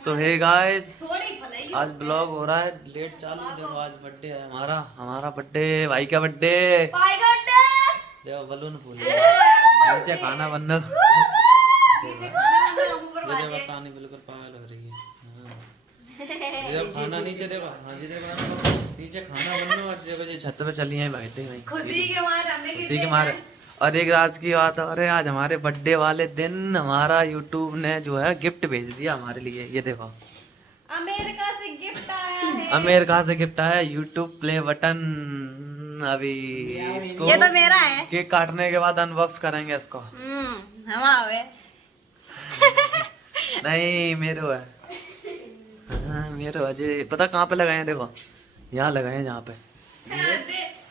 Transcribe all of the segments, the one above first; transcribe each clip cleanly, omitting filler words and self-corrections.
सो hey guys, आज blog हो रहा है लेट चालू। देखो आज बर्थडे है हमारा बर्थडे, भाई का बर्थडे। देखो बलून फूल नीचे खाना बन रहा। मुझे पता नहीं, बिल्कुल पागल हो रही है। खाना नीचे देखो, हाँ जी देखो नीचे खाना बन रहा। देखो ये छत पे चली है बैठे भाई, खुशी के मारे। और एक राज की बात है, अरे आज हमारे बर्थडे वाले दिन हमारा यूट्यूब ने जो है गिफ्ट भेज दिया हमारे लिए। ये देखो अमेरिका से गिफ्ट आया है। अमेरिका से गिफ्ट आया यूट्यूब प्ले बटन। अभी इसको ये तो मेरा है। केक काटने के बाद अनबॉक्स करेंगे इसको। हम आवे। नहीं मेरे है, हाँ मेरे अजय पता कहाँ पे लगाए हैं। देखो यहाँ लगाए हैं, यहाँ पे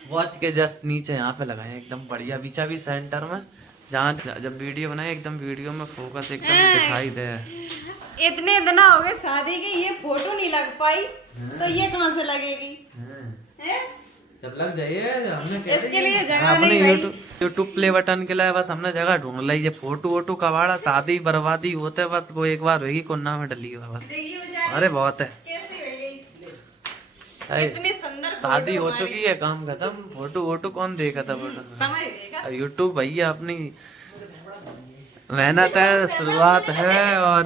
वॉच के जस्ट नीचे यहाँ पे लगाए हैं, एकदम बढ़िया बीचा भी सेंटर में, जहाँ जब वीडियो बनाए एकदम वीडियो में फोकस एकदम दिखाई दे। इतने दिन हो गए शादी के, ये फोटो नहीं लग पाई तो ये कहाँ से लगेगी? हैं? जब लग जाइए हमने इसके लिए जगह अपने नहीं भाई। यूट्यूब प्ले बटन के लिए बस हमने जगह ढूंढ ली। ये फोटो वोटो कबाड़ा शादी बर्बादी होते बस वो एक बार होगी कोन्ना में डली हुआ बस। अरे बहुत है, कैसी हो गई? अरे इतनी सुंदर शादी फोटो हो हमारी। चुकी है, काम खत्म। फोटो वोटो कौन देखा था फोटो? समझ गएगा। यूट्यूब भैया अपनी मेहनत है, शुरुआत है। और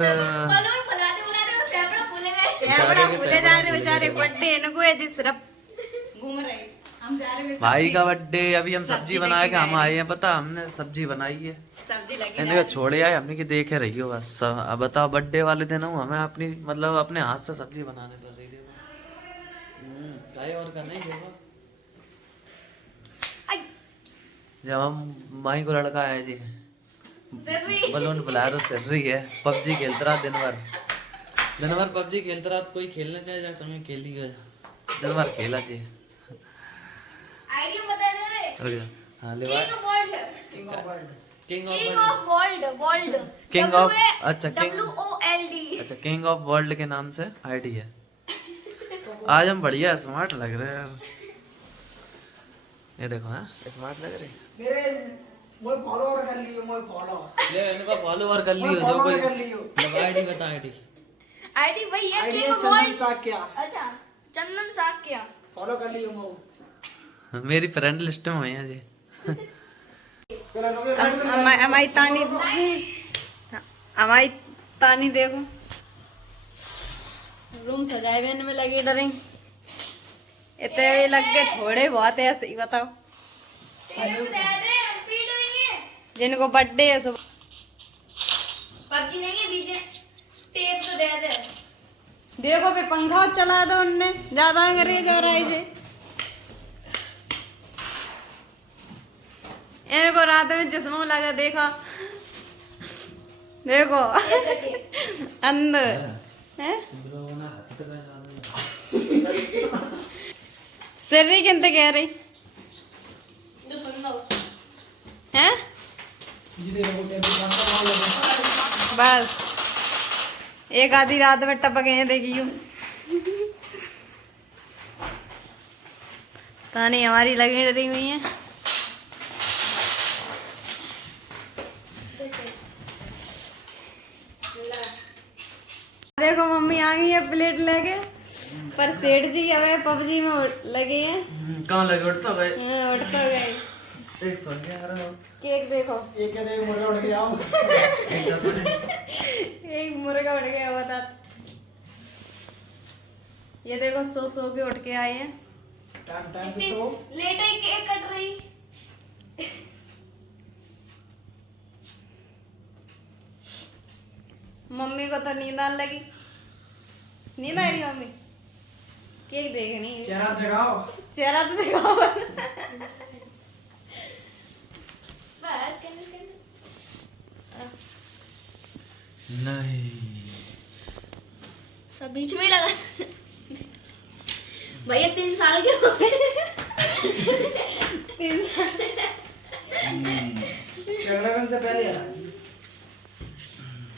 कैमरा भूले जा रहे बेचारे, बर्थडे इनको है जी, सिर्फ घूम रहे। हम जा रहे हैं भाई का बर्थडे। अभी हम सब्जी सब्जी बनाए के लेके हम आए हैं, पता हमने सब्जी बनाई है। सब्जी लगी मैंने कहा छोड़े आए, हमने की देखे रही हो बस। अब बताओ बर्थडे वाले दिन हूँ हमें अपनी मतलब अपने हाथ से सब्जी बनाने पड़ रही थी। चाय और का नहीं देखो। जब हम माई को लड़का है जी बलून बुला रहा चल रही है, पबजी खेलता रहा दिन भर पबजी खेलता रहा। कोई खेलना चाहे जा समय खेली गया, दिन भर खेला जी। आईडी बता दे रे। हाँ ले king of world king of अच्छा WOLD। अच्छा किंग ऑफ वर्ल्ड के नाम से आईडी है। आज हम बढ़िया स्मार्ट लग रहे हैं यार। ये देखो हाँ स्मार्ट लग रहे हैं। मोय फॉलोअर कर लियो, मोय फॉलो ले इनको फॉलोअर कर लियो जो कोई आईडी बता आईडी भाई ये ID king of Chandan world. Sakya, अच्छा चंदन साक्या। फॉलो कर लियो मो। मेरी फ्रेंड लिस्ट में है जी। हमारी तानी देखो, रूम सजाए हुए में लगे डरे। इतने भी लग गए थोड़े बहुत है, ऐसे ही बताओ। टेप दे दे, स्पीड नहीं है। जिनको बर्थडे है सुबह पबजी नहीं है पीछे, टेप तो दे दे। देखो फिर पंखा चला दो उनने, ज्यादा अंग्रेज हो रहा है जी। इनको रात में चश्मा लगा देखा, देखो अंदर है सिर्री किंते कह रही जो सुन लो है। बस एक आधी रात में टपक गए देखियो। तानी हमारी लगी डरी हुई है। देखो मम्मी आ गई है प्लेट लेके, पर सेठ जी हमें पबजी में लगे हैं। कहाँ लगे उठ तो गए। उठ तो गए। एक सौ क्या कर रहे हो? केक देखो, एक ने मुर्गा उड़ गया। एक 10 मिनट। एक मुर्गा उठ गया बता। ये देखो सो के उठ के आए हैं। टाइम टाइम इतनी तो लेट ही केक कट रही। मम्मी को तो नींद आने लगी, नींद आ रही मम्मी। केक देखनी है। चेहरा जगाओ। चेहरा तो देखो। बस कैंडल नहीं सब बीच में ही लगा। भैया 3 साल के हो गए। कैमरामैन से पहले यार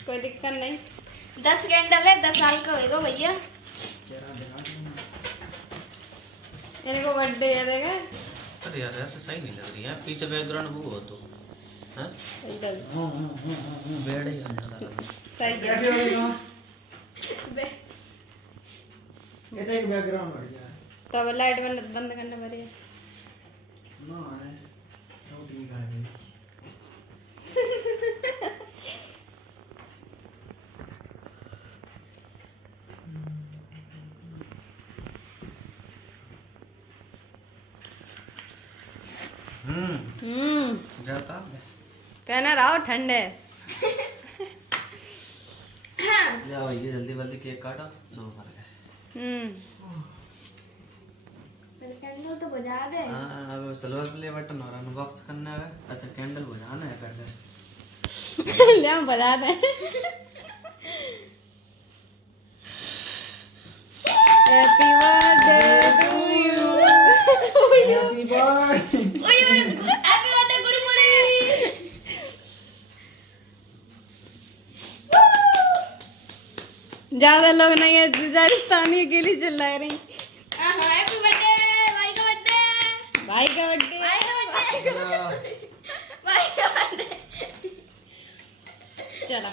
कोई दिक्कत नहीं। 10 कैंडल है, 10 साल का होएगा भैया। चेहरा जगा। इनको बर्थडे है देखा। अरे यार ऐसे सही नहीं लग रही है, पीछे बैकग्राउंड वो हो तो हैं एकदम बेड़ ही आ जाता है। सही है। बैठे हो गए ये तो एक बैकग्राउंड बढ़िया है तो अब लाइट बंद करना पड़ेगा। ना है रोटी खा गई जाता कहना रहो ठंड है। जाओ ये जल्दी जल्दी केक काटो सो मर गए। कैंडल तो बुझा दे। हाँ अब सिल्वर प्ले बटन और अनबॉक्स करना है। अच्छा कैंडल बुझाना है पहले। ले हम बजा दे। Happy birthday to you. Happy birthday ओए हैप्पी बर्थडे गुड़ी मुड़ी। ज्यादा लोग नहीं है, बेचारी तानी अकेली चिल्ला रही। हैप्पी बर्थडे भाई का बर्थडे। भाई का बर्थडे। भाई का बर्थडे। भाई का बर्थडे। चला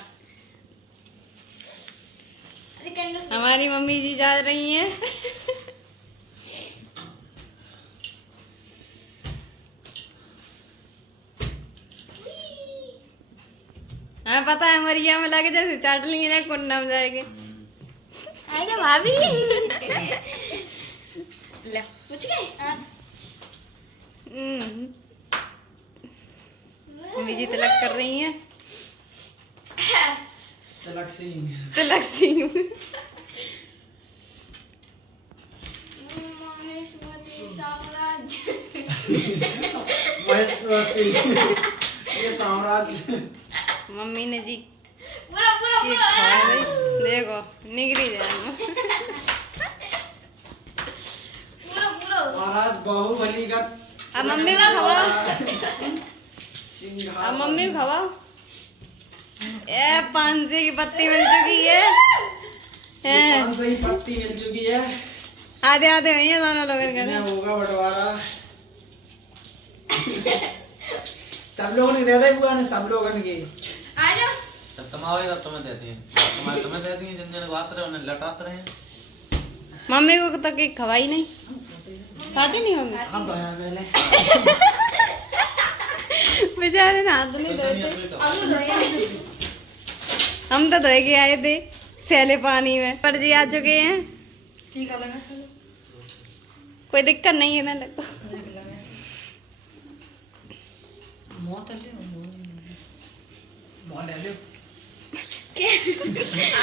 अरे कैंडल हमारी मम्मी जी जा रही हैं। हमें पता है मरिया में लगे जैसे चाट लिए ना कुंडा में जाएंगे। आएगा भाभी। ले पूछ गए। मम्मी जी तिलक कर रही हैं। तिलक सिंह तिलक सिंह। महेश्वरी साम्राज्य। महेश्वरी ये साम्राज्य मम्मी ने जी पूरा पूरा ये पूरा। खाया भाई, देखो निगरी जाएगा। पूरा पूरा। महाराज बाहुबली का अब मम्मी का खवा। सिंहासन। अब मम्मी को खवा। ए 500 की पत्ती मिल चुकी है। ये 500 की पत्ती मिल चुकी है। आधे आधे हुई है दोनों लोगों इसमें का। होगा बंटवारा। सब लोगों ने दे दे बुआ ने सब लोगों ने आ जाओ। जब तुम आओगे तब तुम्हें देती हैं। तुम्हें देती हैं जिन जिन को आते रहे उन्हें लौटाते रहे। मम्मी को तो केक खवाई नहीं। खाती नहीं मम्मी। हम तो यहाँ पहले बेचारे ना हाथ नहीं धोए थे। हम लोग हैं। हम तो धोए के आए थे सैले पानी में। पर जी आ चुके हैं। कोई दिक्कत नहीं है ना लगता।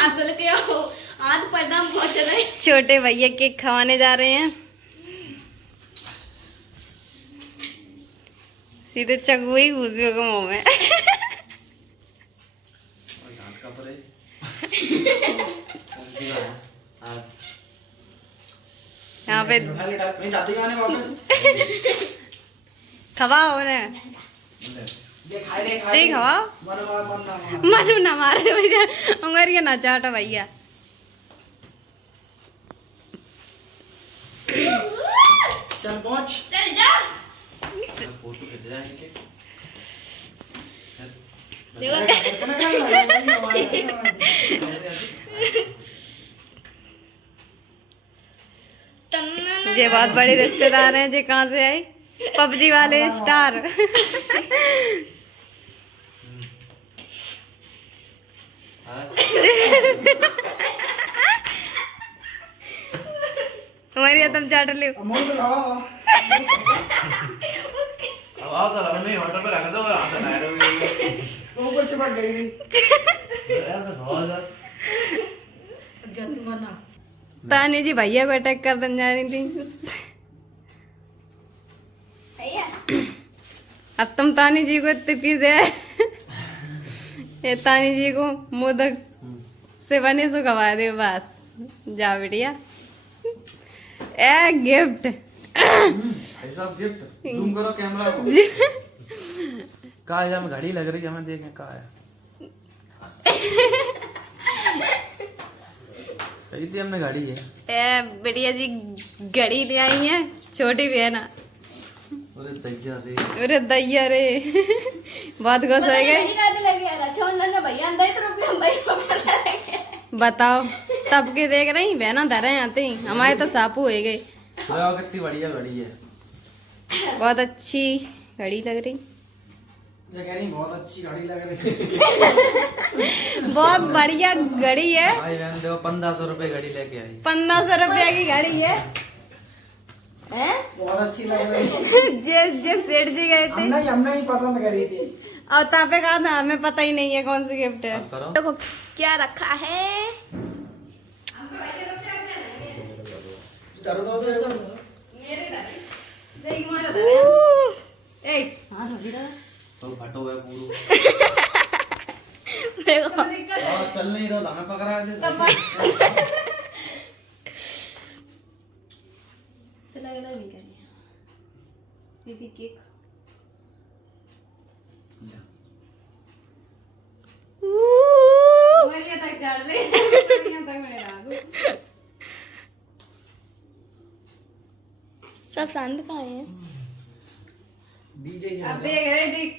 आप बोल के आओ। आज पर्दा पहुंच रहे। छोटे भैया केक खवाने जा रहे हैं। सीधे चकू ही घुस गए मुंह में। यहाँ पे मैं जाती गाने वापस खवाओ उन्हें। ये खाए ले जी खवाओ। मन मनु ना मारे भैया। उंगरिया ना चाटो भैया। चल पहुंच चल जा। फोटो खींच जाएंगे। ये बहुत बड़े रिश्तेदार हैं। जे कहाँ से आए? पबजी वाले स्टार। हमारी तुम चाट लियो। अमोल तो खावा अब आओ तो नहीं होटल पे रख दो और आते ना रहो। वो कुछ चिपक गई तानी जी भैया को अटैक कर देने जा रही थी। भैया अब तुम तानी जी को इतने पी दे। ये तानी जी को मोदक से बने सो खवा दे बस। जा बेटिया। A gift. ऐसा गिफ्ट जूम करो कैमरा को। कहाँ है? हमें घड़ी लग रही है, हमें देखें कहाँ है। कही थी हमने गाड़ी है। ए बेटिया जी घड़ी ले आई है। छोटी भी है ना। अरे दैया रे। अरे दैया रे। बहुत खुश हो गए। लगे अच्छा ना भैया अंदर तो रुपया हम भाई को पता लगे। बताओ तब के देख रही बहना धरे आते ही हमारे तो सापू हो गए। देखो कितनी बढ़िया घड़ी है। बहुत अच्छी घड़ी लग रही, जो कह रही बहुत अच्छी गाड़ी लग रही है। बहुत बढ़िया घड़ी है। भाई बहन देखो 1500 रुपए घड़ी लेके आई। 1500 रुपया की घड़ी है। हैं? बहुत अच्छी लग रही है। जे सेठ जी गए थे हमने ही पसंद करी थी। और तापे कहा था हमें पता ही नहीं है कौन सी गिफ्ट है। अब करो। देखो क्या रखा है। धरो तो उसे सब। तो फटो है पूरू। देखो और चल नहीं रहा था, हमें पकड़ा है। तो लग नहीं करी सीधी केक। बढ़िया तक चल ले, बढ़िया तक मैं लागू। सब शांत कहाँ है। डीजे अब देख रहे ठीक।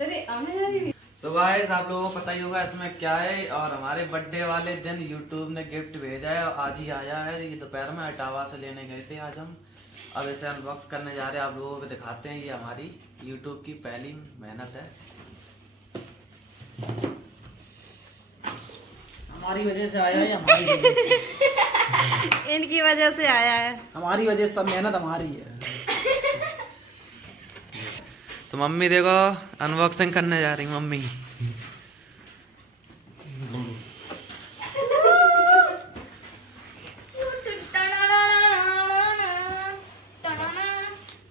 अरे हमने जा रही। सो गाइस आप लोगों को पता ही होगा इसमें क्या है। और हमारे बर्थडे वाले दिन यूट्यूब ने गिफ्ट भेजा है और आज ही आया है। ये दोपहर में इटावा से लेने गए थे आज हम। अब इसे अनबॉक्स करने जा रहे हैं, आप लोगों को दिखाते हैं। ये हमारी यूट्यूब की पहली मेहनत है। हमारी वजह से आया है, हमारी वजह से। इनकी वजह से आया है। हमारी वजह से सब मेहनत हमारी है। तो मम्मी देखो अनबॉक्सिंग करने जा रही मम्मी।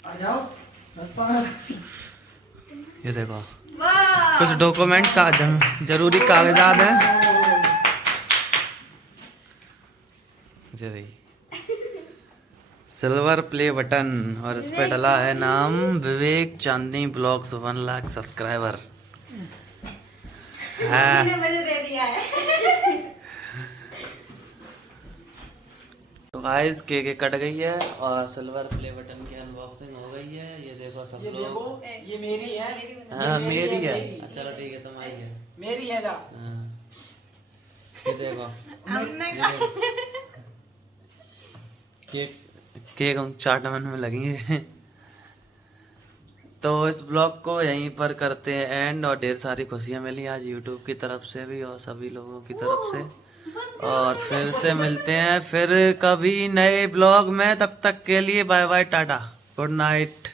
आ जाओ रास्ता में। ये देखो वाह कुछ डॉक्यूमेंट का जरूरी कागजात हैं। ये रही सिल्वर प्ले बटन और इस पे डला है नाम विवेक चांदनी ब्लॉग्स 1 लाख सब्सक्राइबर है। मुझे दे दिया है। तो गाइस केक कट गई है और सिल्वर प्ले बटन की अनबॉक्सिंग हो गई है। ये देखो सब ये देखो लोग। ये मेरी है। हाँ ये मेरी है। मेरी। चलो ठीक है तुम्हारी है। मेरी है जा। हाँ। ये देखो हमने केक केक हम 4 नंबर में लगी है। तो इस ब्लॉग को यहीं पर करते हैं एंड। और ढेर सारी खुशियां मिली आज यूट्यूब की तरफ से भी और सभी लोगों की तरफ से। और फिर से मिलते हैं फिर कभी नए ब्लॉग में। तब तक के लिए bye bye tata good night.